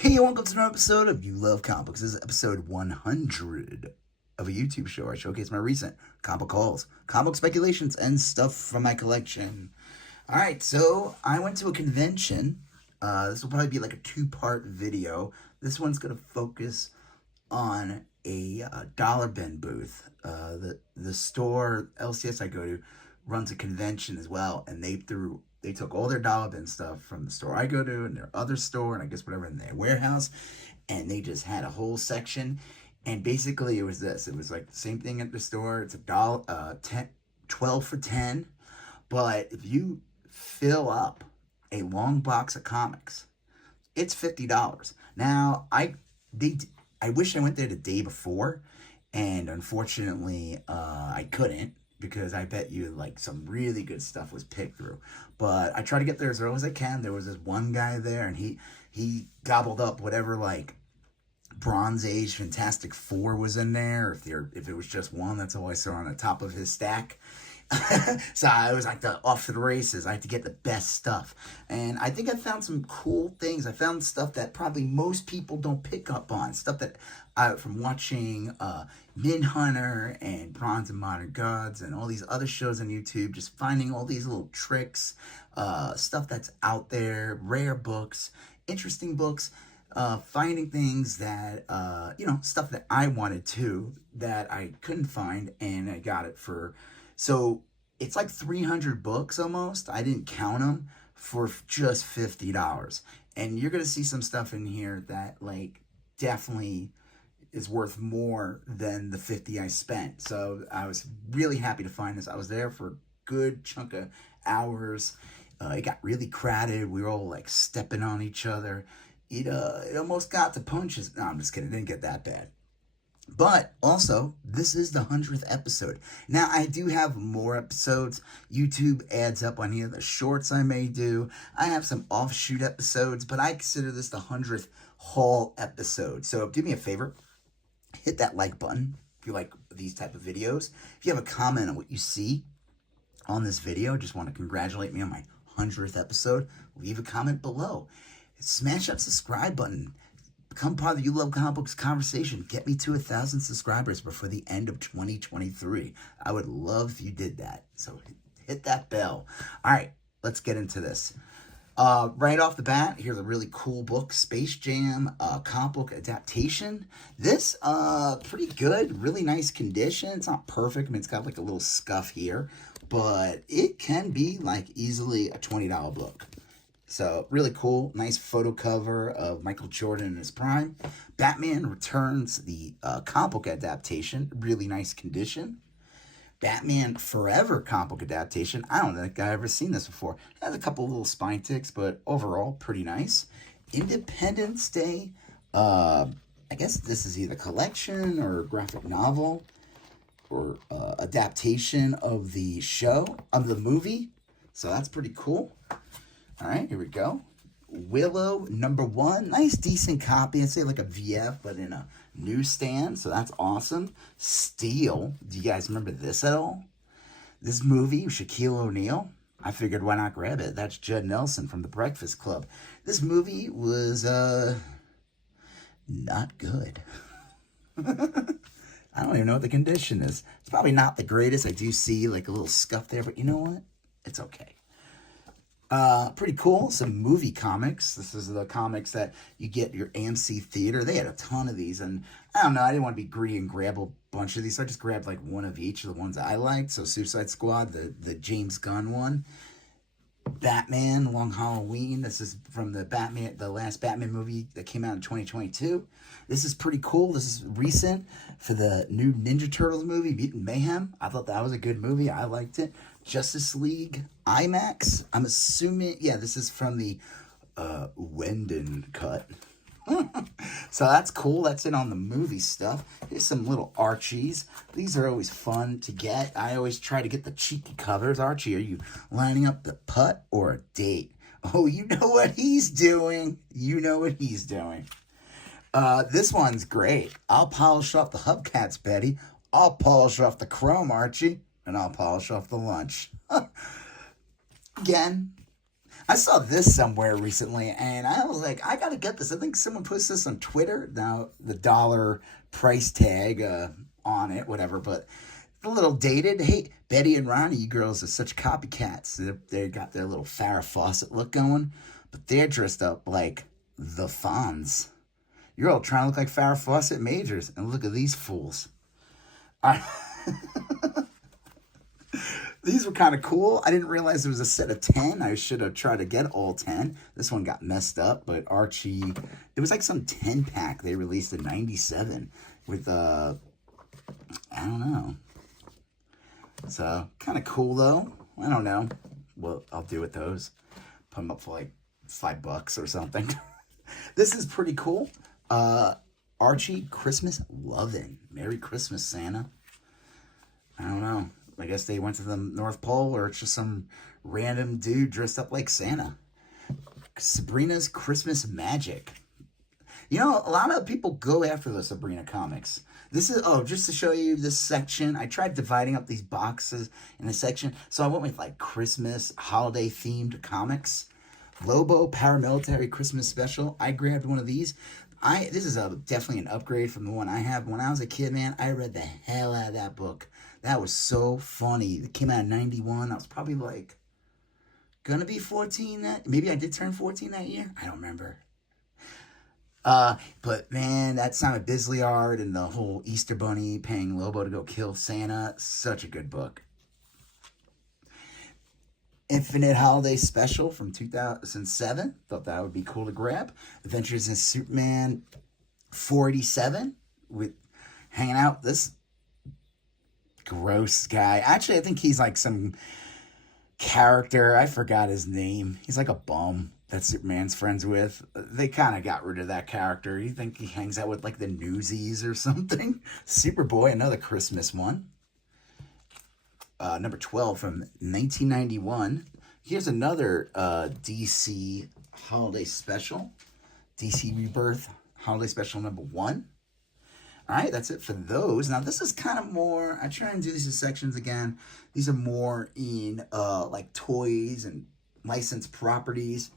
Hey, welcome to another episode of You Love Comics. This is episode 100 of a YouTube show where I showcase my recent comic hauls, comic speculations, and stuff from my collection. Alright, so I went to a convention. This will probably be like a two-part video. This one's going to focus on a dollar bin booth. The store LCS I go to runs a convention as well, and they took all their dollar bin stuff from the store I go to and their other store and I guess whatever in their warehouse, and they just had a whole section. And basically it was this. It was like the same thing at the store. It's $10, 12 for 10. But if you fill up a long box of comics, it's $50. Now I wish I went there the day before, and unfortunately I couldn't, because I bet you like some really good stuff was picked through. But I try to get there as early as I can. There was this one guy there, and he gobbled up whatever like Bronze Age Fantastic Four was in there. If it was just one, that's all I saw on the top of his stack. So I was like off to the races. I had to get the best stuff, and I think I found some cool things. I found stuff that probably most people don't pick up on. Stuff that from watching Min Hunter and Bronze and Modern Gods and all these other shows on YouTube, just finding all these little tricks, stuff that's out there, rare books, interesting books. Finding things that, stuff that I wanted to, that I couldn't find, and I got it for, so it's like 300 books almost. I didn't count them, for just $50. And you're going to see some stuff in here that like definitely is worth more than the 50 I spent. So I was really happy to find this. I was there for a good chunk of hours. It got really crowded. We were all like stepping on each other. It almost got to punches. No, I'm just kidding. It didn't get that bad. But also, this is the 100th episode. Now, I do have more episodes. YouTube adds up on here the shorts I may do. I have some offshoot episodes, but I consider this the 100th haul episode. So do me a favor. Hit that like button if you like these type of videos. If you have a comment on what you see on this video, just want to congratulate me on my 100th episode, leave a comment below. Smash that subscribe button. Become part of the You Love Comic Books conversation. Get me to 1,000 subscribers before the end of 2023. I would love if you did that. So hit that bell. All right, let's get into this. Right off the bat, here's a really cool book, Space Jam, comic book adaptation. This, pretty good, really nice condition. It's not perfect. I mean, it's got like a little scuff here, but it can be like easily a $20 book. So, really cool. Nice photo cover of Michael Jordan in his prime. Batman Returns, the comic book adaptation. Really nice condition. Batman Forever comic book adaptation. I don't think I've ever seen this before. It has a couple little spine ticks, but overall, pretty nice. Independence Day. I guess this is either collection or graphic novel or adaptation of the show, of the movie. So, that's pretty cool. All right, here we go. Willow #1. Nice, decent copy. I'd say like a VF, but in a newsstand. So that's awesome. Steel. Do you guys remember this at all? This movie, Shaquille O'Neal. I figured why not grab it. That's Judd Nelson from The Breakfast Club. This movie was, not good. I don't even know what the condition is. It's probably not the greatest. I do see like a little scuff there, but you know what? It's okay. Pretty cool. Some movie comics. This is the comics that you get your AMC theater. They had a ton of these, and I don't know, I didn't want to be greedy and grab a bunch of these, so I just grabbed like one of each of the ones that I liked. So Suicide Squad, the James Gunn one. Batman Long Halloween. This is from the last Batman movie that came out in 2022. This is pretty cool. This is recent for the new Ninja Turtles movie, Mutant Mayhem. I thought that was a good movie. I liked it. Justice League IMAX. I'm assuming, yeah, this is from the Wendon cut. So that's cool. That's it on the movie stuff. Here's some little Archies. These are always fun to get. I always try to get the cheeky covers. Archie, are you lining up the putt or a date? Oh, you know what he's doing. You know what he's doing. This one's great. I'll polish off the hubcaps, Betty. I'll polish off the chrome, Archie. And I'll polish off the lunch. Again, I saw this somewhere recently, and I was like, I gotta get this. I think someone posted this on Twitter. Now the dollar price tag on it, whatever, but a little dated. Hey, Betty and Ronnie, you girls are such copycats. They got their little Farrah Fawcett look going, but they're dressed up like the Fonz. You're all trying to look like Farrah Fawcett majors, and look at these fools. I, these were kind of cool. I didn't realize there was a set of 10. I should have tried to get all 10. This one got messed up, but Archie, it was like some 10 pack they released in 97 with, I don't know. So, kind of cool though. I don't know what I'll do with those. Put them up for like $5 or something. This is pretty cool. Archie Christmas Lovin'. Merry Christmas, Santa. I don't know. I guess they went to the North Pole, or it's just some random dude dressed up like Santa. Sabrina's Christmas Magic. You know, a lot of people go after the Sabrina comics. This is, just to show you this section, I tried dividing up these boxes in a section. So I went with like Christmas, holiday themed comics. Lobo Paramilitary Christmas Special. I grabbed one of these. This is definitely an upgrade from the one I have. When I was a kid, man, I read the hell out of that book. That was so funny. It came out in 91. I was probably like, gonna be 14 maybe I did turn 14 that year. I don't remember. But man, that Simon Bisley art and the whole Easter Bunny paying Lobo to go kill Santa, such a good book. Infinite Holiday Special from 2007. Thought that would be cool to grab. Adventures in Superman 487 with hanging out this gross guy. Actually, I think he's like some character. I forgot his name. He's like a bum that Superman's friends with. They kind of got rid of that character. You think he hangs out with like the Newsies or something? Superboy, another Christmas one. Number 12 from 1991. Here's another DC Holiday Special. DC Rebirth Holiday Special number 1. All right, that's it for those. Now, this is kind of more, I try and do these in sections again. These are more in like toys and licensed properties.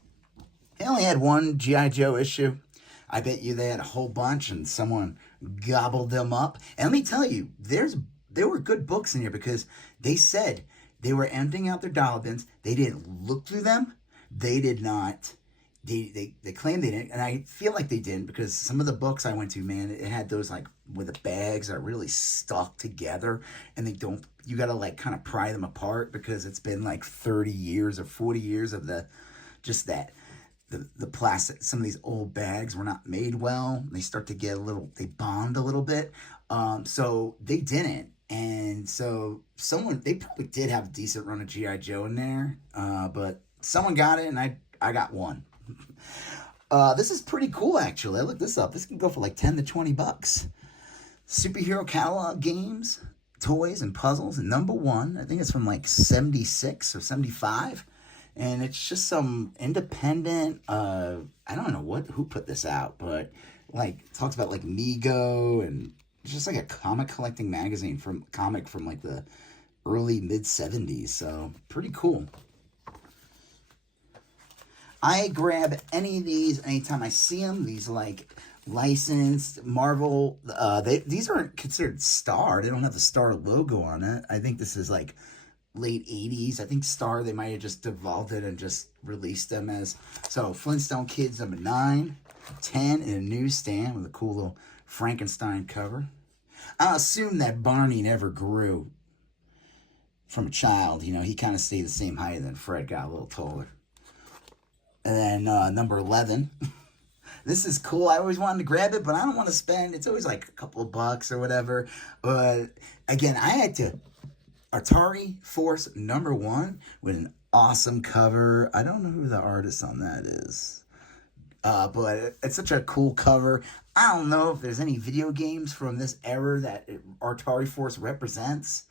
They only had one G.I. Joe issue. I bet you they had a whole bunch and someone gobbled them up. And let me tell you, there were good books in here because they said they were emptying out their dollar bins. They didn't look through them. They did not. They claimed they didn't, and I feel like they didn't because some of the books I went to, man, it had those like with the bags are really stuck together, and you gotta like kind of pry them apart because it's been like 30 years or 40 years of the plastic. Some of these old bags were not made well. They start to get they bond a little bit. So they didn't. And so they probably did have a decent run of G.I. Joe in there. But someone got it and I got one. This is pretty cool actually. I looked this up. This can go for like $10 to $20. Superhero catalog games, toys and puzzles. And number 1, I think it's from like 76 or 75. And it's just some independent, I don't know who put this out, but like talks about like Mego, and it's just like a comic collecting magazine from like the early mid 70s. So pretty cool. I grab any of these anytime I see them. These like licensed Marvel. These aren't considered Star. They don't have the Star logo on it. I think this is like late 80s. I think Star, they might have just devolved it and just released them as. So Flintstone Kids number 9, 10 in a newsstand with a cool little Frankenstein cover. I assume that Barney never grew from a child. You know, he kind of stayed the same height, and then Fred got a little taller. And then number 11. This is cool. I always wanted to grab it, but I don't want to spend. It's always like a couple of bucks or whatever. But again, I had to. Atari Force number 1 with an awesome cover. I don't know who the artist on that is. But it's such a cool cover. I don't know if there's any video games from this era that Atari Force represents.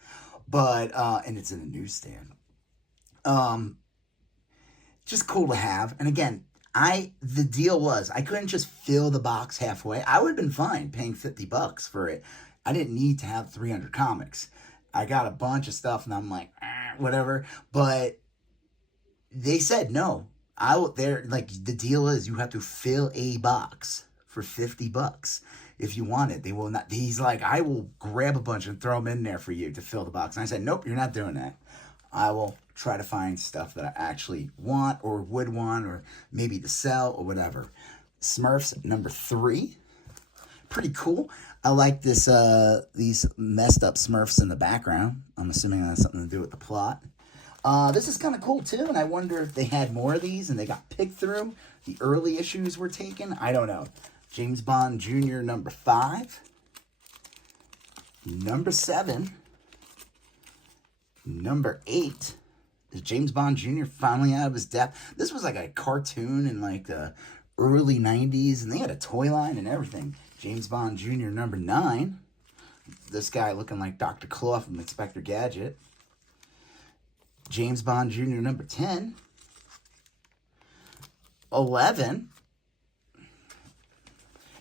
But, and it's in a newsstand. Just cool to have. And again, the deal was I couldn't just fill the box halfway. I would have been fine paying $50 for it. I didn't need to have 300 comics. I got a bunch of stuff and I'm like, whatever. But they said no. I will there like the deal is you have to fill a box for $50 if you want it. They will not. He's like, I will grab a bunch and throw them in there for you to fill the box. And I said, nope, you're not doing that. I will try to find stuff that I actually want or would want or maybe to sell or whatever. Smurfs number 3. Pretty cool. I like this these messed up Smurfs in the background. I'm assuming that has something to do with the plot. This is kind of cool too, and I wonder if they had more of these and they got picked through. The early issues were taken. I don't know. James Bond Jr. number 5. Number 7. Number 8. Is James Bond Jr. finally out of his depth? This was like a cartoon in like the early 90s, and they had a toy line and everything. James Bond Jr. number 9. This guy looking like Dr. Claw from Inspector Gadget. James Bond Jr. number 10. 11.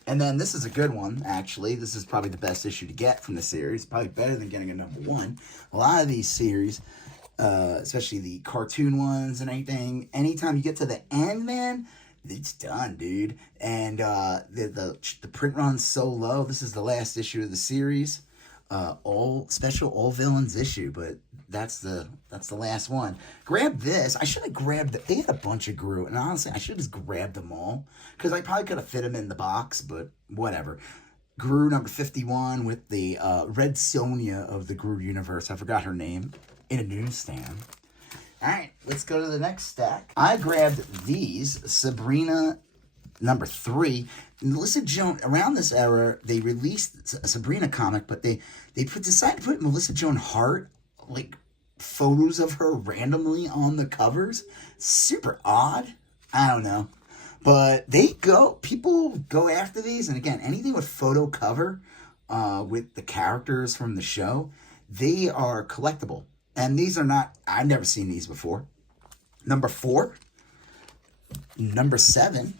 And then this is a good one, actually. This is probably the best issue to get from the series. Probably better than getting a number 1. A lot of these series, especially the cartoon ones and anything, anytime you get to the end, man, it's done, dude. And the print run's so low. This is the last issue of the series. All villains issue, but that's the last one. Grab this. I should have grabbed it. They had a bunch of Gru, and honestly, I should have just grabbed them all because I probably could have fit them in the box, but whatever. Gru number 51 with the Red Sonja of the Gru universe. I forgot her name. In a newsstand. All right, let's go to the next stack. I grabbed these. Sabrina number 3. Melissa Joan, around this era, they released a Sabrina comic, but they decided to put Melissa Joan Hart, like, photos of her randomly on the covers. Super odd. I don't know. But people go after these, and again, anything with photo cover with the characters from the show, they are collectible. And these are not, I've never seen these before. Number 4. Number 7.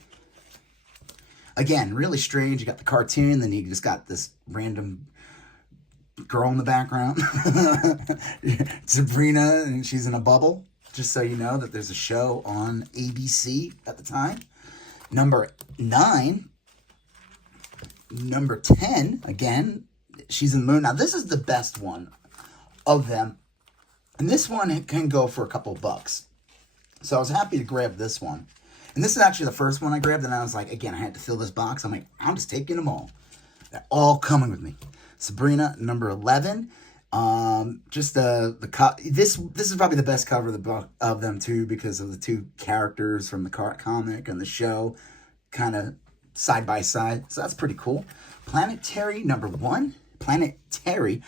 Again, really strange. You got the cartoon, then you just got this random girl in the background. Sabrina, and she's in a bubble. Just so you know that there's a show on ABC at the time. Number 9. Number 10. Again, she's in the moon. Now, this is the best one of them. And this one can go for a couple bucks. So I was happy to grab this one. And this is actually the first one I grabbed. And I was like, again, I had to fill this box. I'm like, I'm just taking them all. They're all coming with me. Sabrina, number 11. This is probably the best cover of them too, because of the two characters from the comic and the show kind of side by side. So that's pretty cool. Planetary, number 1. Planetary,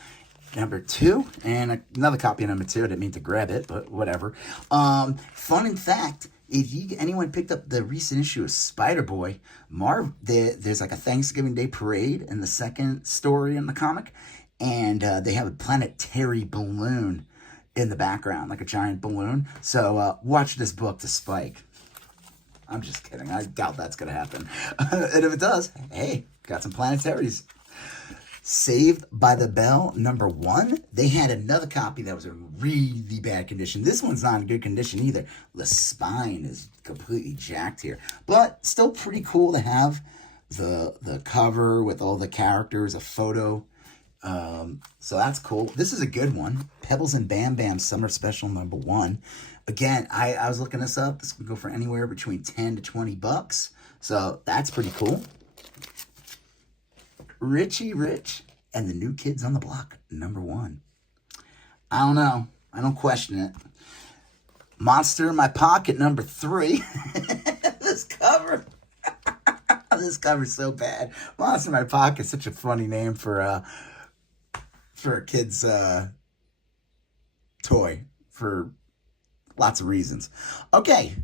number 2, and another copy of number 2. I didn't mean to grab it, but whatever. Fun fact, if anyone picked up the recent issue of Spider-Boy, there's like a Thanksgiving Day parade in the second story in the comic, and they have a planetary balloon in the background, like a giant balloon. So watch this book to Spike. I'm just kidding. I doubt that's going to happen. And if it does, hey, got some planetaries. Saved by the Bell, number 1. They had another copy that was in really bad condition. This one's not in good condition either. The spine is completely jacked here. But still pretty cool to have the cover with all the characters, a photo. So that's cool. This is a good one. Pebbles and Bam Bam Summer Special number 1. Again, I was looking this up. This could go for anywhere between 10 to 20 bucks. So that's pretty cool. Richie Rich and the New Kids on the Block, number 1. I don't know. I don't question it. Monster in My Pocket, number 3. This cover. This cover's so bad. Monster in My Pocket is such a funny name for a kid's toy for lots of reasons. Okay.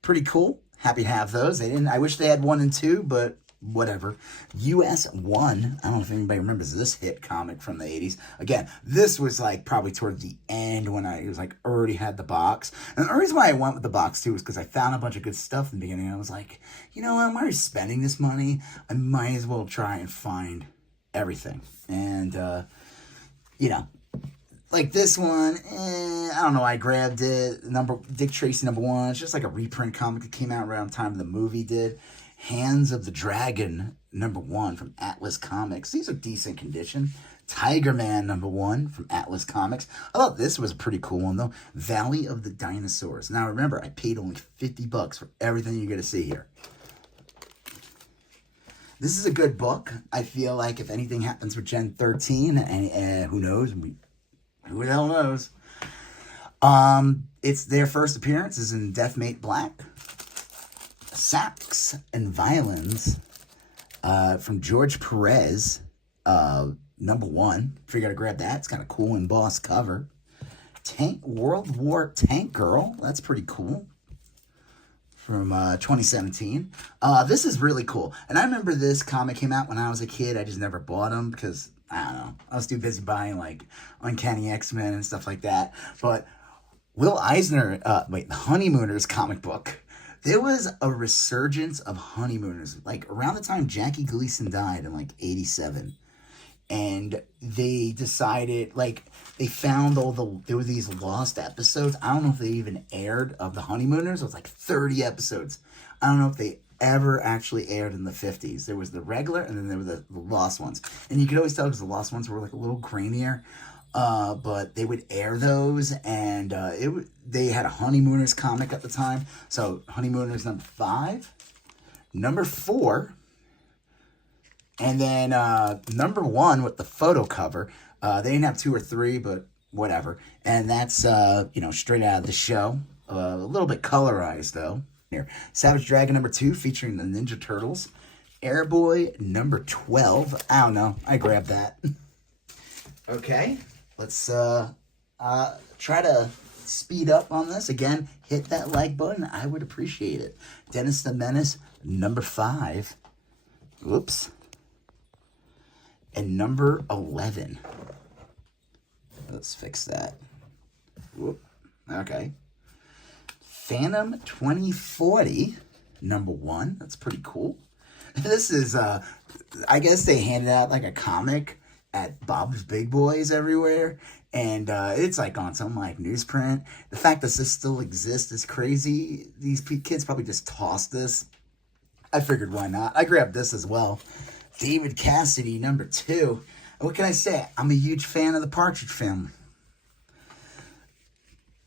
Pretty cool. Happy to have those. I wish they had 1 and 2, but whatever. US 1. I don't know if anybody remembers this hit comic from the 80s. Again, this was like probably towards the end when I was like already had the box. And the reason why I went with the box too was because I found a bunch of good stuff in the beginning. I was like, you know what? I'm already spending this money. I might as well try and find everything. And, like this one, I don't know. I grabbed it. Dick Tracy #1. It's just like a reprint comic that came out around the time the movie did. Hands of the Dragon #1 from Atlas Comics. These are decent condition. Tiger Man #1 from Atlas Comics. I thought this was a pretty cool one though. Valley of the Dinosaurs. Now remember, I paid only $50 for everything you're gonna see here. This is a good book. I feel like if anything happens with Gen 13, and who knows, who the hell knows? It's their first appearance is in Deathmate Black. Sax and Violins from George Perez, #1. Figured I'd grab that. It's kind of cool embossed cover. World War Tank Girl. That's pretty cool. From 2017. This is really cool. And I remember this comic came out when I was a kid. I just never bought them because, I don't know, I was too busy buying like Uncanny X-Men and stuff like that. But Will Eisner, the Honeymooners comic book. There was a resurgence of Honeymooners. Like around the time Jackie Gleason died in like 87. And they decided, like, they found there were these lost episodes. I don't know if they even aired of the Honeymooners. It was like 30 episodes. I don't know if they ever actually aired in the 50s. There was the regular, and then there were the lost ones. And you could always tell because the lost ones were like a little grainier. But they would air those, and they had a Honeymooners comic at the time. So Honeymooners #5. #4. And then #1 with the photo cover. They didn't have 2 or 3, but whatever. And that's, straight out of the show. A little bit colorized, though. Here, Savage Dragon #2 featuring the Ninja Turtles. Airboy #12. I don't know. I grabbed that. Okay. Let's try to speed up on this. Again, hit that like button. I would appreciate it. Dennis the Menace #5. Whoops. And #11. Let's fix that. Whoop. Okay. Phantom 2040 #1. That's pretty cool. This is, I guess they handed out like a comic at Bob's Big Boys everywhere. And it's like on some like newsprint. The fact that this still exists is crazy. These kids probably just tossed this. I figured why not. I grabbed this as well. David Cassidy #2. What can I say? I'm a huge fan of the Partridge Family.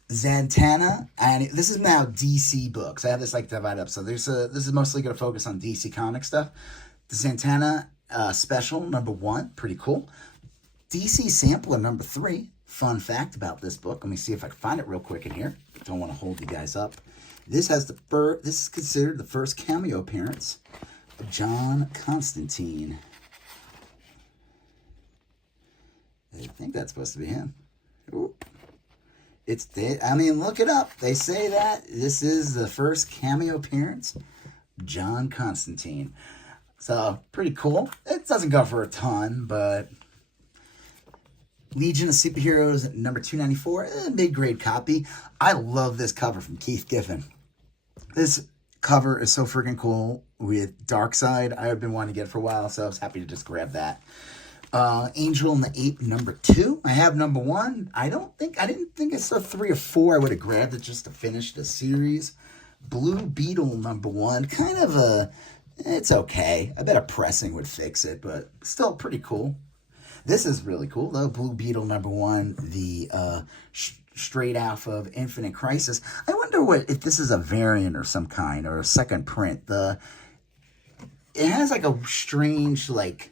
Zatanna, and this is now DC books. I have this like divided up. So this is mostly going to focus on DC comic stuff. The Zatanna special #1, pretty cool. DC Sampler #3. Fun fact about this book. Let me see if I can find it real quick in here. Don't want to hold you guys up. This is considered the first cameo appearance of John Constantine. I think that's supposed to be him. Ooh. Look it up. They say that this is the first cameo appearance of John Constantine. So, pretty cool. It doesn't go for a ton, but Legion of Superheroes #294, mid-grade copy. I love this cover from Keith Giffen. This cover is so freaking cool with Darkseid. I've been wanting to get it for a while, so I was happy to just grab that. Angel and the Ape #2. I have #1. I didn't think I saw 3 or 4. I would have grabbed it just to finish the series. Blue Beetle #1. Kind of it's okay. I bet a pressing would fix it, but still pretty cool. This is really cool though. Blue Beetle #1. The straight off of Infinite Crisis. I wonder if this is a variant or some kind, or a second print. It has like a strange, like,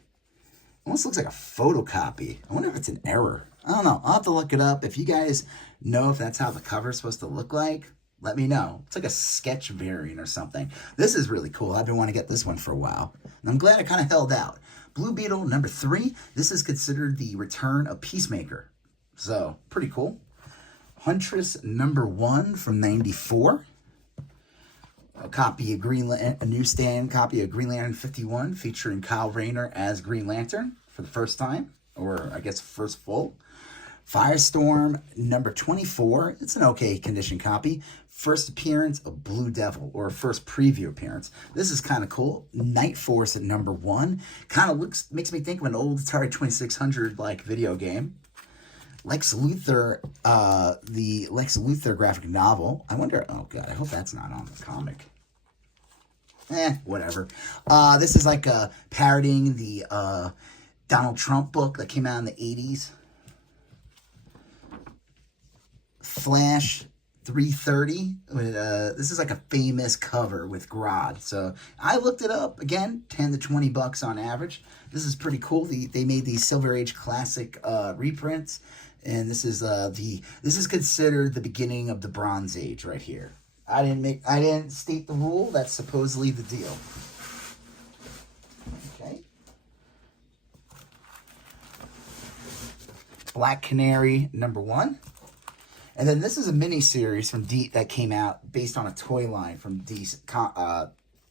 almost looks like a photocopy. I wonder if it's an error. I don't know. I'll have to look it up. If you guys know if that's how the cover is supposed to look like, let me know. It's like a sketch variant or something. This is really cool. I've been wanting to get this one for a while. And I'm glad I kind of held out. Blue Beetle #3. This is considered the return of Peacemaker. So, pretty cool. Huntress #1 from '94. A newsstand copy of Green Lantern 51 featuring Kyle Rayner as Green Lantern for the first time, or I guess first full. Firestorm #24. It's an okay condition copy. First appearance of Blue Devil, or first preview appearance. This is kind of cool. Night Force at #1. Kind of makes me think of an old Atari 2600 like video game. Lex Luthor, the Lex Luthor graphic novel. I wonder, oh god, I hope that's not on the comic. Whatever. This is like parodying the Donald Trump book that came out in the 80s. Flash 330. This is like a famous cover with Grodd. So I looked it up. Again, 10 to 20 bucks on average. This is pretty cool. They made these Silver Age classic reprints. And this is considered the beginning of the Bronze Age right here. I didn't state the rule. That's supposedly the deal. Okay. Black Canary #1. And then this is a mini series from that came out based on a toy line from DC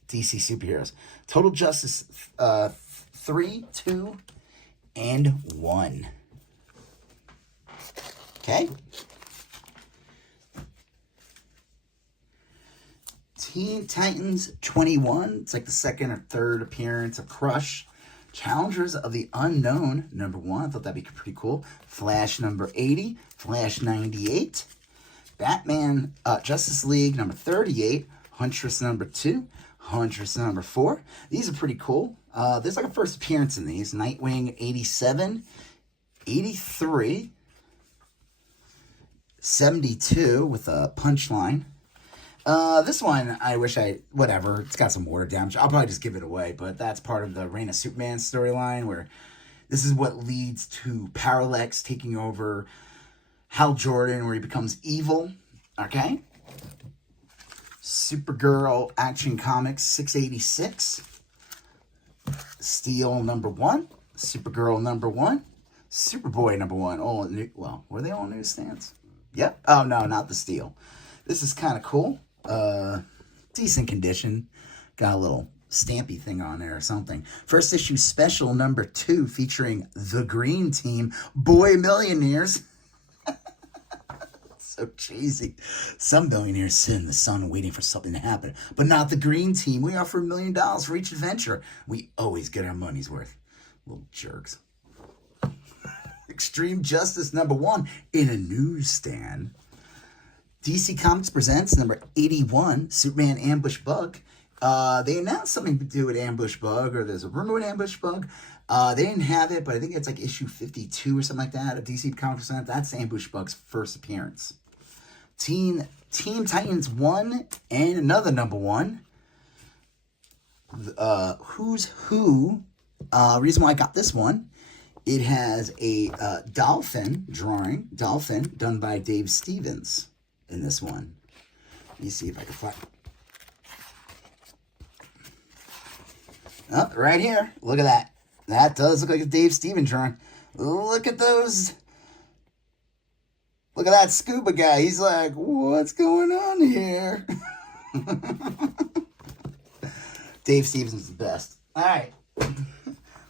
superheroes. Total Justice 3, 2, and 1. Okay. Teen Titans 21. It's like the second or third appearance of Crush. Challengers of the Unknown #1. I thought that'd be pretty cool. Flash #80. Flash 98. Batman Justice League #38. Huntress #2. Huntress #4. These are pretty cool. There's like a first appearance in these. Nightwing 87. 83. 72 with a punchline. This one, I wish whatever, it's got some water damage. I'll probably just give it away, but that's part of the Reign of Superman storyline, where this is what leads to Parallax taking over Hal Jordan, where he becomes evil. Okay? Supergirl Action Comics 686. Steel #1. Supergirl #1. Superboy #1. All new, well, were they all newsstands? Yep. Oh, no, not the Steel. This is kind of cool. Decent condition. Got a little stampy thing on there or something. First issue special #2 featuring the Green Team. Boy Millionaires. So cheesy. Some billionaires sit in the sun waiting for something to happen, but not the Green Team. We offer $1 million for each adventure. We always get our money's worth. Little jerks. Extreme Justice #1 in a newsstand. DC Comics presents #81, Superman Ambush Bug. They announced something to do with Ambush Bug, or there's a rumor with Ambush Bug. They didn't have it, but I think it's like issue 52 or something like that of DC Comics presents. That's Ambush Bug's first appearance. Teen Titans 1 and another #1. Who's Who. Reason why I got this one, it has a dolphin done by Dave Stevens in this one. Let me see if I can find. Oh, right here. Look at that. That does look like a Dave Stevens drawing. Look at those. Look at that scuba guy. He's like, what's going on here? Dave Stevens is the best. All right.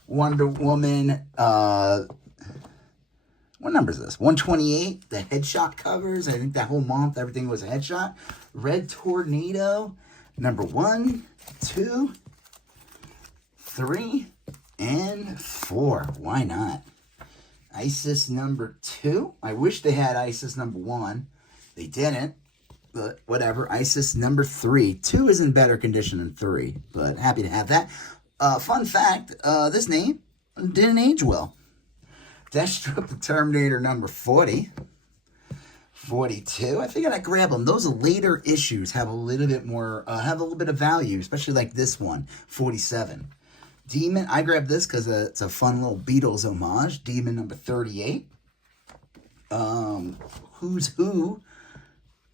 Wonder Woman. What number is this? 128. The headshot covers. I think that whole month, everything was a headshot. Red Tornado. #1, 2, 3, and 4. Why not? Isis #2. I wish they had Isis #1. They didn't. But whatever. Isis #3. 2 is in better condition than 3. But happy to have that. Fun fact. This name didn't age well. Deathstroke the Terminator #40. 42. I figured I'd grab them. Those later issues have a little bit more, have a little bit of value, especially like this one, 47. Demon, I grabbed this because it's a fun little Beatles homage. Demon #38. Who's Who,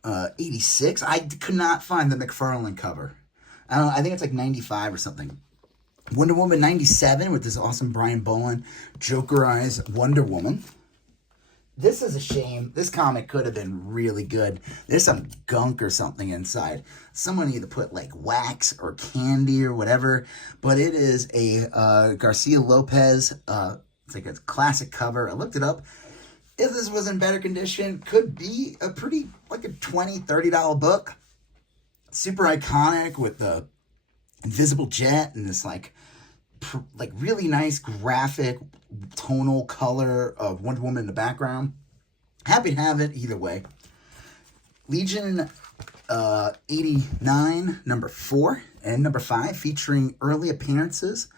86. I could not find the McFarlane cover. I think it's like 95 or something. Wonder Woman 97 with this awesome Brian Bowen Jokerized Wonder Woman. This is a shame. This comic could have been really good. There's some gunk or something inside. Someone either put like wax or candy or whatever. But it is a Garcia Lopez. It's like a classic cover. I looked it up. If this was in better condition, could be a pretty, like a $20, $30 book. Super iconic with the invisible jet and this like really nice graphic tonal color of Wonder Woman in the background. happy to have it either way. Legion 89, number 4 and number 5, featuring early appearances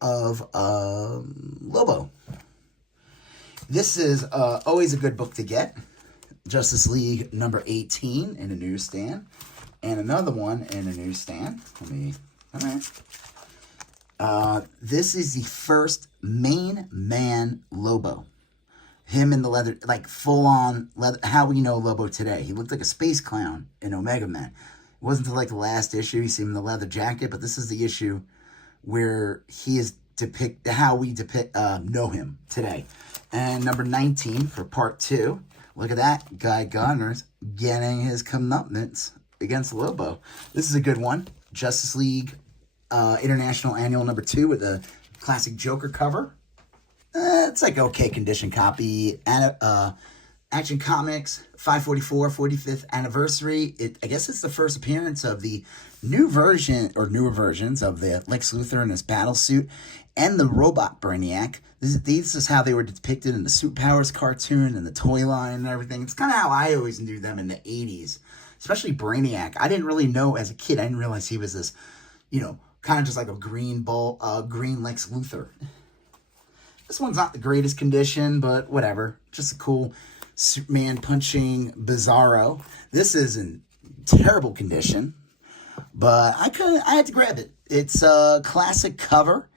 of Lobo. This is always a good book to get. Justice League number 18 in a newsstand, and another one in a newsstand. This is the first main man Lobo. Him in the leather, like full-on leather, how we know Lobo today. He looked like a space clown in Omega Man. It wasn't until like the last issue you see him in the leather jacket, but this is the issue where he is how we know him today. And number 19 for part 2. Look at that. Guy Gardner's getting his comeuppance against Lobo. This is a good one. Justice League International Annual number 2 with a classic Joker cover. It's like okay condition copy. And Action Comics 544 45th anniversary. I guess it's the first appearance of the new version or newer versions of the Lex Luthor in his battle suit and the robot Brainiac. This is how they were depicted in the Suit Powers cartoon and the toy line and everything. It's kind of how I always knew them in the 80s, especially Brainiac. I didn't really know as a kid. I didn't realize he was this, kind of just like a green Lex Luthor. This one's not the greatest condition, but whatever. Just a cool Superman punching Bizarro. This is in terrible condition, but I had to grab it. It's a classic cover.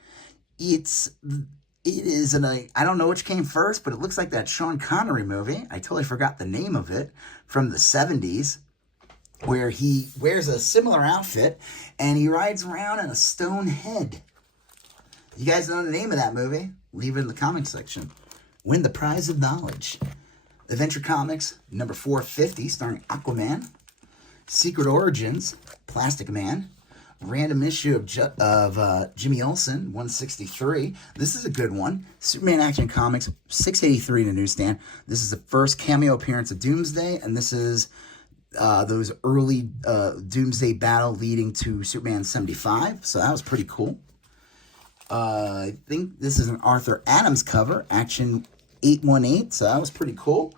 It is I don't know which came first, but it looks like that Sean Connery movie. I totally forgot the name of it, from the 70s, where he wears a similar outfit and he rides around in a stone head. You guys know the name of that movie? Leave it in the comment section. Win the prize of knowledge. Adventure Comics number 450, starring Aquaman. Secret Origins, Plastic Man. Random issue of Jimmy Olsen, 163. This is a good one. Superman Action Comics, 683 in the newsstand. This is the first cameo appearance of Doomsday, and this is those early Doomsday battle leading to Superman 75. So that was pretty cool. I think this is an Arthur Adams cover, Action 818. So that was pretty cool.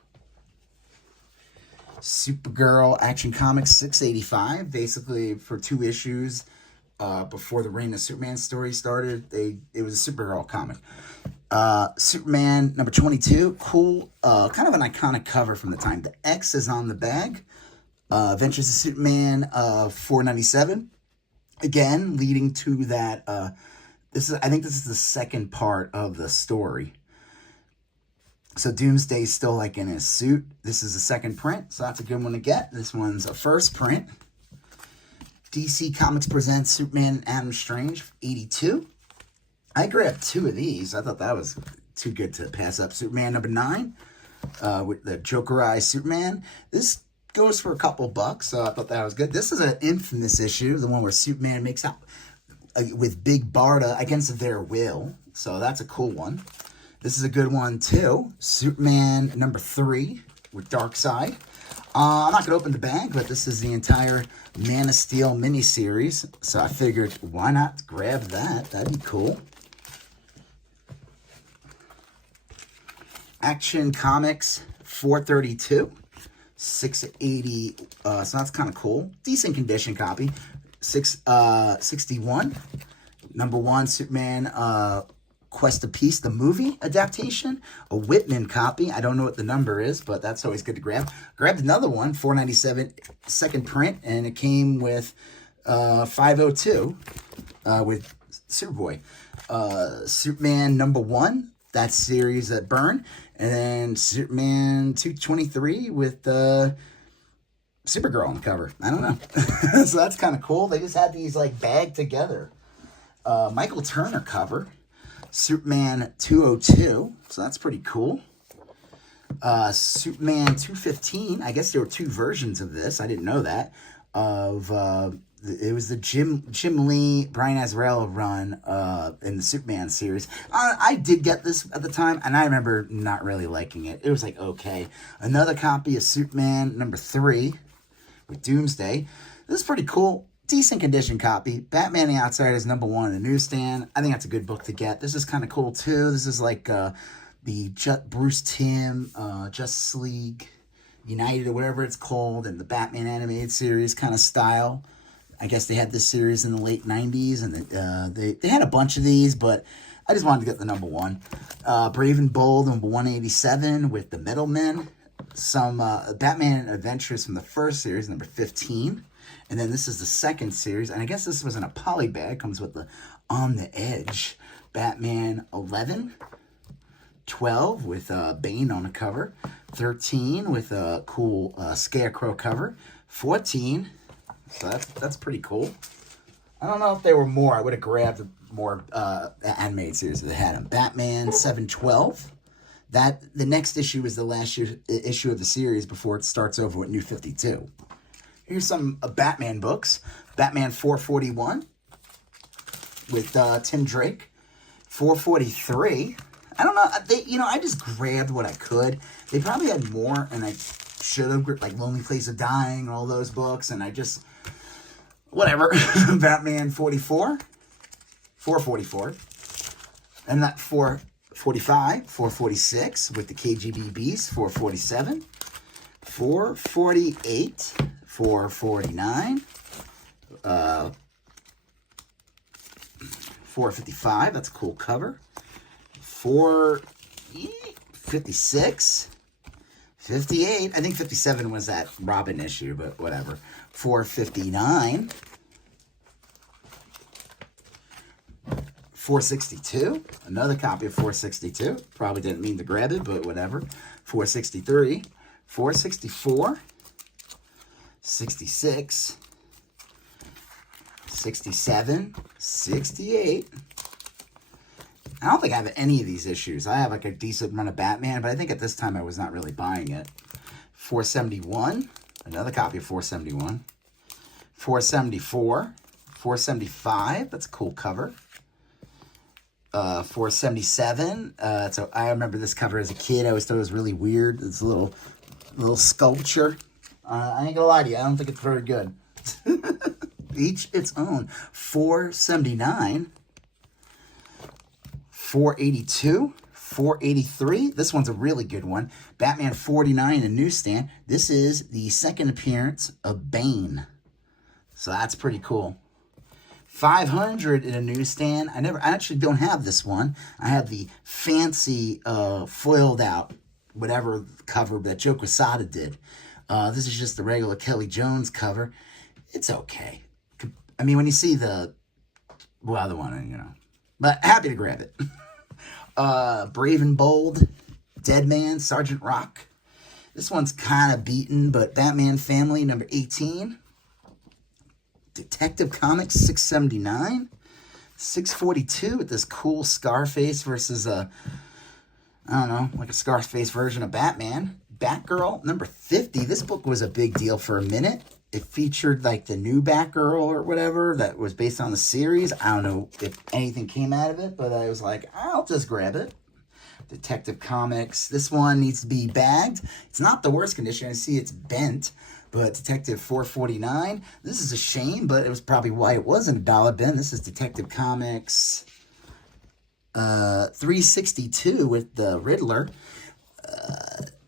Supergirl Action Comics 685, basically for 2 issues before the Reign of Superman story started. It was a Supergirl comic. Superman number 22, cool, kind of an iconic cover from the time. The X is on the bag. Adventures of Superman 497, again leading to that. I think this is the second part of the story. So Doomsday's still like in his suit. This is a second print, so that's a good one to get. This one's a first print. DC Comics presents Superman and Adam Strange, 82. I grabbed 2 of these. I thought that was too good to pass up. Superman number 9, with the Jokerized Superman. This goes for a couple bucks, so I thought that was good. This is an infamous issue, the one where Superman makes out with Big Barda against their will. So that's a cool one. This is a good one too. Superman number 3 with Darkseid. I'm not going to open the bag, but this is the entire Man of Steel miniseries. So I figured, why not grab that? That'd be cool. Action Comics 432. 680. So that's kind of cool. Decent condition copy. 61. Number 1, Superman Quest of Peace, the movie adaptation. A Whitman copy. I don't know what the number is, but that's always good to grab. Grabbed another one, 497, second print, and it came with 502 with Superboy. Superman number 1, that series at Burn. And then Superman 223 with Supergirl on the cover. I don't know. So that's kind of cool. They just had these like bagged together. Michael Turner cover. Superman 202. So that's pretty cool. Superman 215. I guess there were 2 versions of this. I didn't know that. It was the Jim Lee, Brian Azzarello run in the Superman series. I did get this at the time, and I remember not really liking it. It was like, okay. Another copy of Superman number 3 with Doomsday. This is pretty cool. Decent condition copy. Batman the Outsiders number 1 in the newsstand. I think that's a good book to get. This is kind of cool, too. This is like the Bruce Timm Justice League United or whatever it's called, and the Batman animated series kind of style. I guess they had this series in the late 90s, and they had a bunch of these, but I just wanted to get the number one. Brave and Bold, number 187, with the Metal Men. Some Batman Adventures from the first series, number 15. And then this is the second series, and I guess this was in a poly bag. Comes with the On the Edge. Batman 11. 12 with Bane on the cover. 13 with a cool Scarecrow cover. 14, so that's pretty cool. I don't know if there were more. I would have grabbed more animated series if they had them. Batman 712. The next issue is the last issue of the series before it starts over with New 52. Here's some Batman books. Batman 441 with Tim Drake. 443. I don't know. I just grabbed what I could. They probably had more, and I should have, like Lonely Place of Dying and all those books, and I just, whatever. Batman 44, 444, and that 445, 446 with the KGB Beast, 447, 448, 449, 455. That's a cool cover. 456, 58. I think 57 was that Robin issue, but whatever. 459, 462. Another copy of 462. Probably didn't mean to grab it, but whatever. 463, 464, 66, 67, 68. I don't think I have any of these issues. I have like a decent run of Batman, but I think at this time I was not really buying it. 471, another copy of 471. 474, 475, that's a cool cover. 477, so I remember this cover as a kid. I always thought it was really weird. It's a little sculpture. I ain't gonna lie to you, I don't think it's very good. Each its own. 479. 482, 483. This one's a really good one. Batman 49 in newsstand. This is the second appearance of Bane. So that's pretty cool. 500 in a newsstand. I actually don't have this one. I have the fancy foiled out whatever cover that Joe Quesada did. This is just the regular Kelly Jones cover. It's okay. I mean, when you see the other one, But happy to grab it. Brave and Bold, Dead Man, Sergeant Rock. This one's kind of beaten, but Batman Family, number 18. Detective Comics, 679. 642 with this cool Scarface versus like a Scarface version of Batman. Batgirl, number 50. This book was a big deal for a minute. It featured like the new Batgirl or whatever that was based on the series. I don't know if anything came out of it, but I was like, I'll just grab it. Detective Comics. This one needs to be bagged. It's not the worst condition. I see it's bent, but Detective 449. This is a shame, but it was probably why it wasn't $1 bin. This is Detective Comics 362 with the Riddler.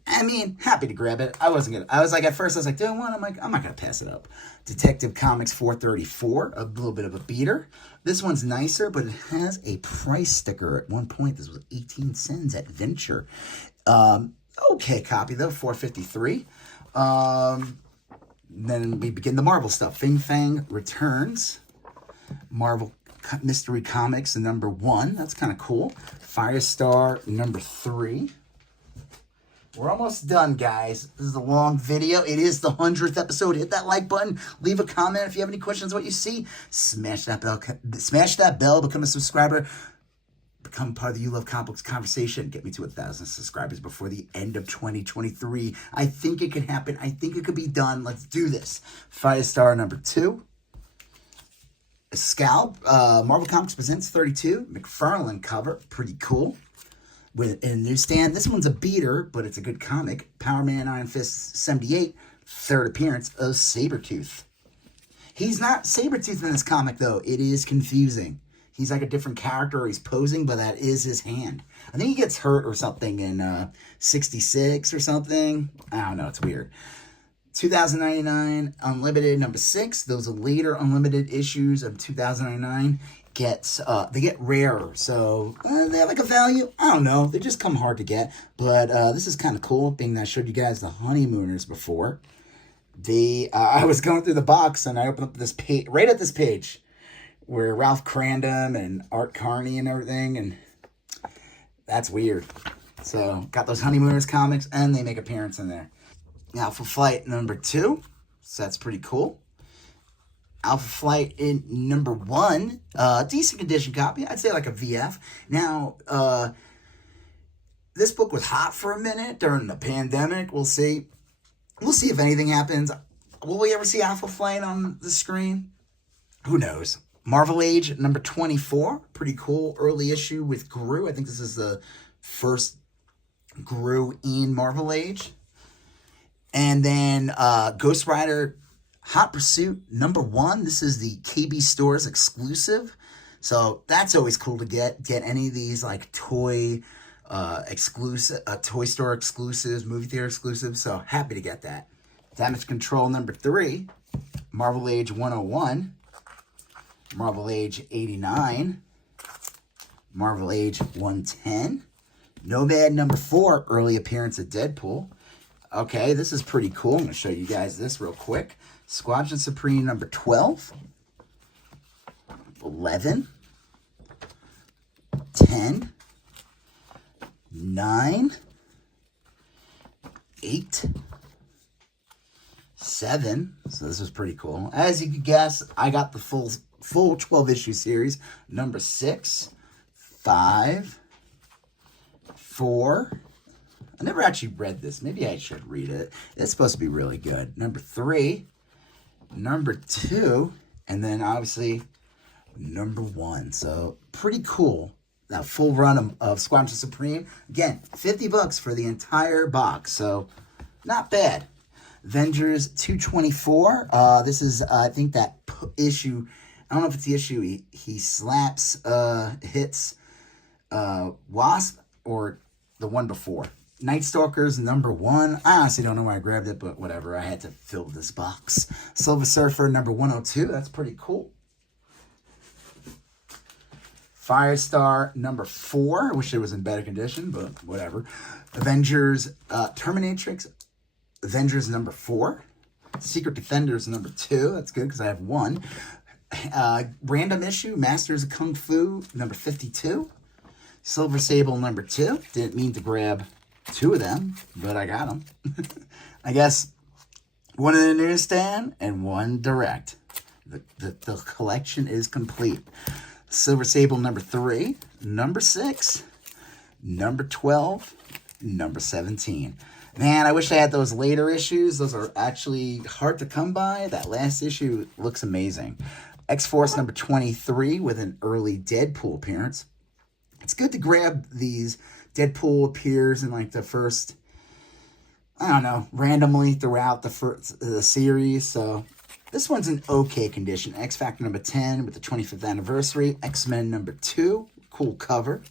I mean, happy to grab it. I was like, at first I was like, do I want? I'm like, I'm not going to pass it up. Detective Comics 434, a little bit of a beater. This one's nicer, but it has a price sticker. At one point, this was 18 cents at Venture. Okay copy, though, 453. Then we begin the Marvel stuff. Fin Fang returns. Marvel Mystery Comics, number 1. That's kind of cool. Firestar, number 3. We're almost done, guys. This is a long video. It is the 100th episode. Hit that like button. Leave a comment if you have any questions what you see. Smash that bell. Become a subscriber. Become part of the You Love Comic Books conversation. Get me to 1,000 subscribers before the end of 2023. I think it can happen. I think it could be done. Let's do this. Firestar number 2. Scalp. Marvel Comics Presents 32. McFarlane cover. Pretty cool. In a newsstand. This one's a beater, but it's a good comic. Power Man Iron Fist 78, third appearance of Sabretooth. He's not Sabretooth in this comic, though. It is confusing. he's like a different character, or he's posing, but that is his hand. I think he gets hurt or something in 66 or something. I don't know. It's weird. 2099 Unlimited number 6. Those later Unlimited issues of 2099 they get rarer, so they have like a value. I don't know. They just come hard to get, but this is kind of cool, being that I showed you guys the Honeymooners before. I was going through the box and I opened up this page, right at this page, where Ralph Crandom and Art Carney and everything, and that's weird. So got those Honeymooners comics, and they make appearance in there. Alpha Flight number 2, so that's pretty cool. Alpha Flight in number 1, decent condition copy. I'd say like a VF. Now, this book was hot for a minute during the pandemic. We'll see. We'll see if anything happens. Will we ever see Alpha Flight on the screen? Who knows? Marvel Age number 24. Pretty cool early issue with Gru. I think this is the first Gru in Marvel Age. And then Ghost Rider Hot Pursuit number 1. This is the KB Stores exclusive. So that's always cool to get any of these like toy store exclusives, movie theater exclusives. So happy to get that. Damage Control number 3. Marvel Age 101. Marvel Age 89. Marvel Age 110. Nomad number 4. Early appearance of Deadpool. Okay, this is pretty cool. I'm going to show you guys this real quick. Squadron Supreme number 12, 11, 10, 9, 8, 7. So this was pretty cool. As you could guess, I got the full 12-issue series. Number 6, 5, 4. I never actually read this. Maybe I should read it. It's supposed to be really good. Number 3, number 2, and then obviously number 1. So pretty cool. That full run of Squadron Supreme. Again, $50 for the entire box. So not bad. Avengers 224. This is, I think, that issue. I don't know if it's the issue he slaps, hits Wasp, or the one before. Night Stalkers number 1. I honestly don't know why I grabbed it, but whatever. I had to fill this box. Silver Surfer number 102. That's pretty cool. Firestar number 4. I wish it was in better condition, but whatever. Avengers, Terminatrix, Avengers number 4. Secret Defenders number 2. That's good because I have 1. Random issue, Masters of Kung Fu number 52. Silver Sable number 2. Didn't mean to grab 2 of them, but I got them. I guess one in the newsstand and 1 direct. The collection is complete. Silver Sable number 3, number 6, number 12, number 17. Man, I wish I had those later issues. Those are actually hard to come by. That last issue looks amazing. X-Force number 23 with an early Deadpool appearance. It's good to grab these. Deadpool appears in like the first, I don't know, randomly throughout the series. So this one's in okay condition. X-Factor number 10 with the 25th anniversary. X-Men number 2, cool cover.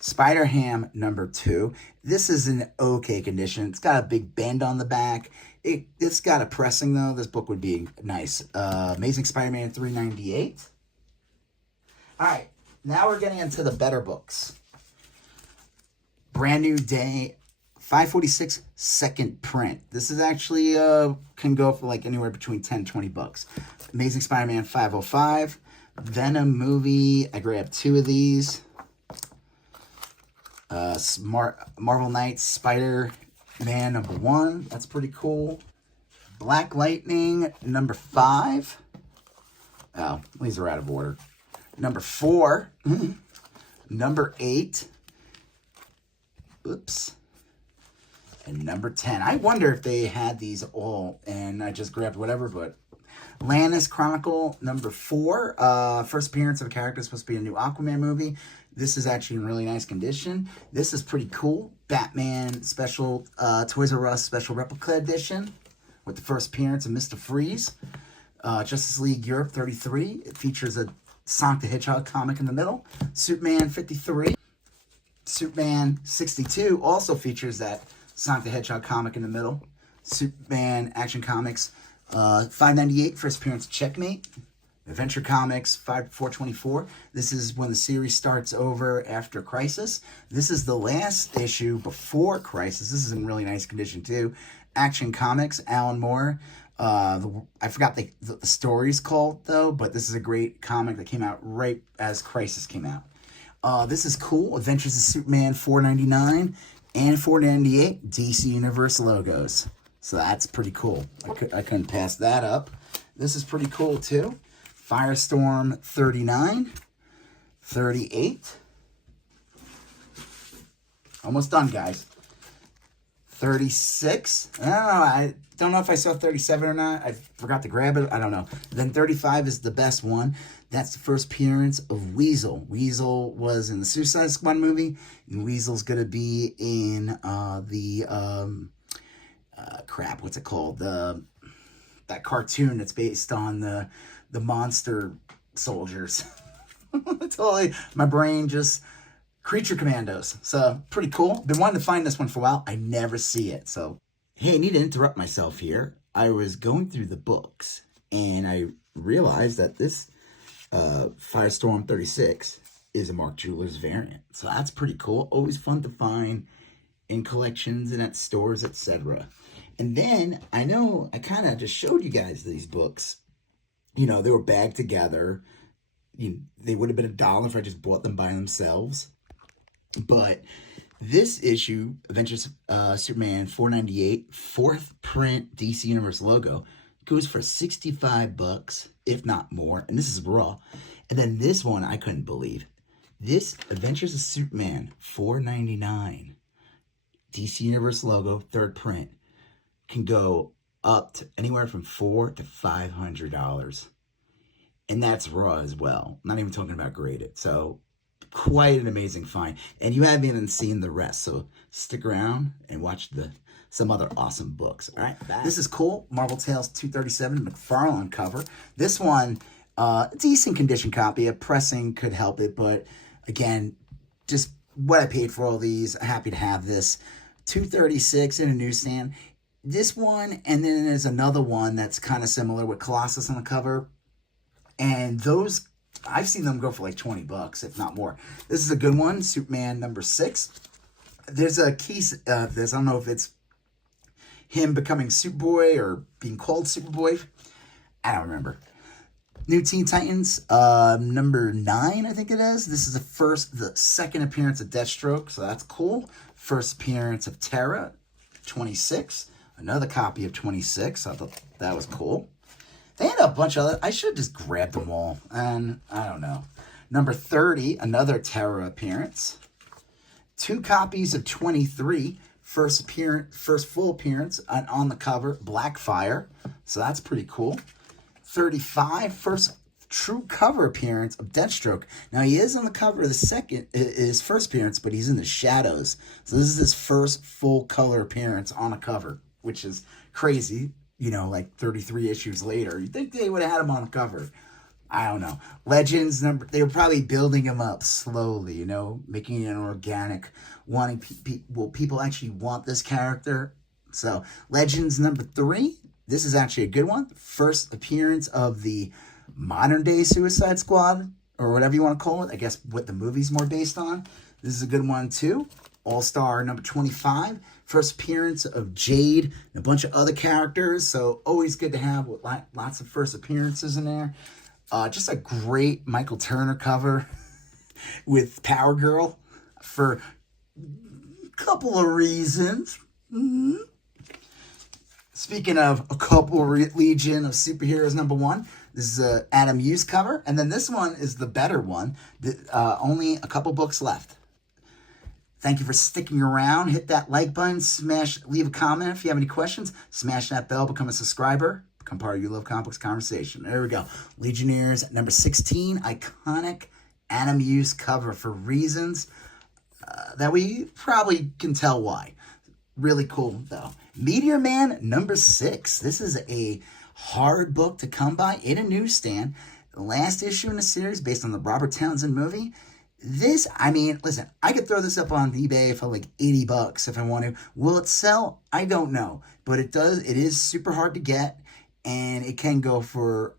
Spider-Ham number 2. This is in okay condition. It's got a big bend on the back. It's got a pressing though. This book would be nice. Amazing Spider-Man 398. All right, now we're getting into the better books. Brand New Day, 546 second print. This is actually can go for like anywhere between $10 and $20. Amazing Spider-Man 505. Venom movie. I grabbed 2 of these. Marvel Knights Spider-Man number 1. That's pretty cool. Black Lightning number 5. Oh, these are out of order. Number 4. Number 8. Oops. And number 10. I wonder if they had these all and I just grabbed whatever, but Lannis Chronicle number 4. First appearance of a character supposed to be a new Aquaman movie. This is actually in really nice condition. This is pretty cool. Batman special, Toys R Us special replica edition with the first appearance of Mr. Freeze. Justice League Europe 33. It features a Sonic the Hedgehog comic in the middle. Superman 53. Superman 62 also features that Sonic the Hedgehog comic in the middle. Superman Action Comics 598, first appearance of Checkmate. Adventure Comics 424. This is when the series starts over after Crisis. This is the last issue before Crisis. This is in really nice condition too. Action Comics, Alan Moore. I forgot the story's called though, but this is a great comic that came out right as Crisis came out. This is cool. Adventures of Superman 499 and 498 DC Universe logos. So that's pretty cool. I couldn't pass that up. This is pretty cool too. Firestorm 39, 38. Almost done, guys. 36. I don't know if I saw 37 or not. I forgot to grab it. I don't know. Then 35 is the best one. That's the first appearance of Weasel. Weasel was in the Suicide Squad movie, and Weasel's gonna be in what's it called? That cartoon that's based on the monster soldiers. Totally, my brain just Creature Commandos. So pretty cool. Been wanting to find this one for a while. I never see it. So hey, I need to interrupt myself here. I was going through the books and I realized that this Firestorm 36 is a Mark Jewelers variant. So that's pretty cool. Always fun to find in collections and at stores, etc. And then I know I kind of just showed you guys these books. You know, they were bagged together. They would have been $1 if I just bought them by themselves. But this issue, Adventures Superman 498, fourth print DC Universe logo, goes for $65, if not more. And this is raw. And then this one, I couldn't believe. This Adventures of Superman 499, DC Universe logo, third print, can go up to anywhere from $400 to $500. And that's raw as well. Not even talking about graded. So quite an amazing find. And you haven't even seen the rest. So stick around and watch some other awesome books. All right. This is cool. Marvel Tales 237 McFarlane cover. This one, decent condition copy. A pressing could help it. But again, just what I paid for all these. Happy to have this. 236 in a newsstand. This one, and then there's another one that's kind of similar with Colossus on the cover. And those, I've seen them go for like $20, if not more. This is a good one, Superman number 6. There's a key of this. I don't know if it's him becoming Superboy or being called Superboy. I don't remember. New Teen Titans, number 9, I think it is. This is the second appearance of Deathstroke, so that's cool. First appearance of Terra, 26. Another copy of 26. I thought that was cool. They had a bunch of other. I should have just grabbed them all. And I don't know. Number 30, another Terra appearance. 2 copies of 23. First full appearance on the cover, Blackfire. So that's pretty cool. 35, first true cover appearance of Deathstroke. Now he is on the cover of his first appearance, but he's in the shadows. So this is his first full color appearance on a cover, which is crazy. You know, like 33 issues later. You'd think they would have had him on the cover. I don't know. Legends they were probably building him up slowly, you know, making it an organic, wanting will people actually want this character? So Legends number 3. This is actually a good one. First appearance of the modern day Suicide Squad, or whatever you want to call it. I guess what the movie's more based on. This is a good one too. All-Star number 25. First appearance of Jade and a bunch of other characters. So always good to have lots of first appearances in there. Just a great Michael Turner cover with Power Girl for a couple of reasons. Mm-hmm. Speaking of a couple Legion of Superheroes number 1, this is a Adam Hughes cover. And then this one is the better one. Only a couple books left. Thank you for sticking around. Hit that like button. Leave a comment if you have any questions. Smash that bell. Become a subscriber. Become part of You Love Comic Books conversation. There we go. Legionnaires number 16. Iconic Adam Hughes cover for reasons that we probably can tell why. Really cool, though. Meteor Man number 6. This is a hard book to come by in a newsstand. The last issue in the series, based on the Robert Townsend movie. This, I mean, listen, I could throw this up on eBay for like $80 if I want to. Will it sell? I don't know. But it is super hard to get, and it can go for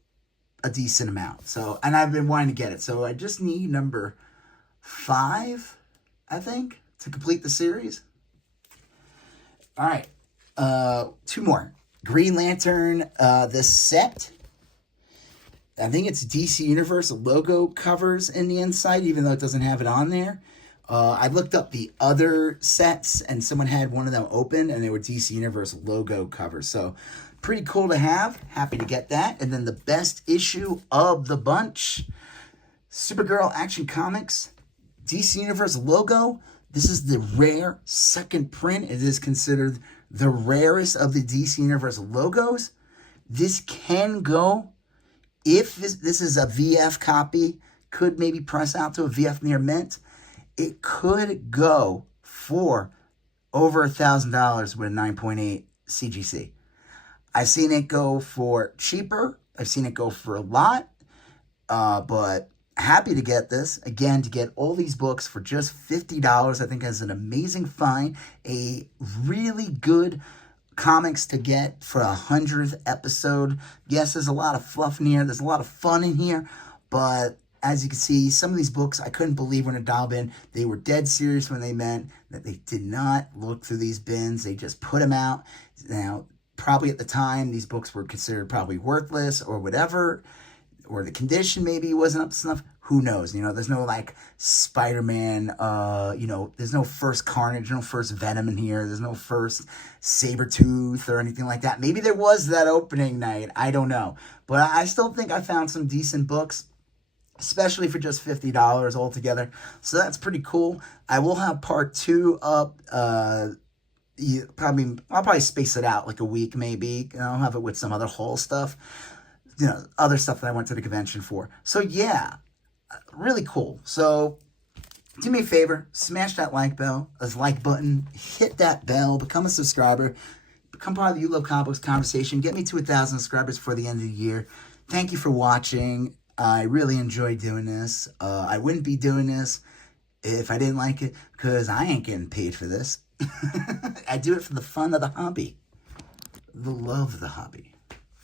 a decent amount. So, and I've been wanting to get it. So I just need number 5, I think, to complete the series. All right. 2 more. Green Lantern, the set. I think it's DC Universe logo covers in the inside, even though it doesn't have it on there. I looked up the other sets, and someone had one of them open, and they were DC Universe logo covers. So, pretty cool to have. Happy to get that. And then the best issue of the bunch, Supergirl Action Comics, DC Universe logo. This is the rare second print. It is considered the rarest of the DC Universe logos. This can go, if this is a VF copy, could maybe press out to a VF near mint. It could go for over $1,000 with a 9.8 CGC. I've seen it go for cheaper. I've seen it go for a lot. But happy to get this. Again, to get all these books for just $50, I think is an amazing find. A really good comics to get for 100th episode. Yes, there's a lot of fluff in here. There's a lot of fun in here. But as you can see, some of these books, I couldn't believe when I dialed in. They were dead serious when they meant that they did not look through these bins. They just put them out. Now, probably at the time, these books were considered probably worthless or whatever, or the condition maybe wasn't up to snuff. Who knows? You know, there's no like Spider-Man, you know, there's no first Carnage, no first Venom in here. There's no first Sabretooth or anything like that. Maybe there was that opening night. I don't know. But I still think I found some decent books, especially for just $50 altogether. So that's pretty cool. I will have part 2 up. I'll probably space it out like a week maybe. I'll have it with some other haul stuff. You know, other stuff that I went to the convention for. So yeah, really cool. So do me a favor, smash that like button, hit that bell, become a subscriber, become part of the You Love Comic Books conversation, get me to 1,000 subscribers before the end of the year. Thank you for watching. I really enjoyed doing this. I wouldn't be doing this if I didn't like it, because I ain't getting paid for this. I do it for the fun of the hobby, the love of the hobby.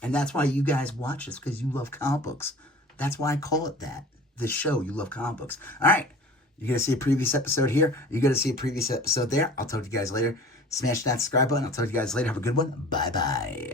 And that's why you guys watch this, because you love comic books. That's why I call it that. The show, You Love Comic Books. All right. You're going to see a previous episode here. You're going to see a previous episode there. I'll talk to you guys later. Smash that subscribe button. I'll talk to you guys later. Have a good one. Bye-bye.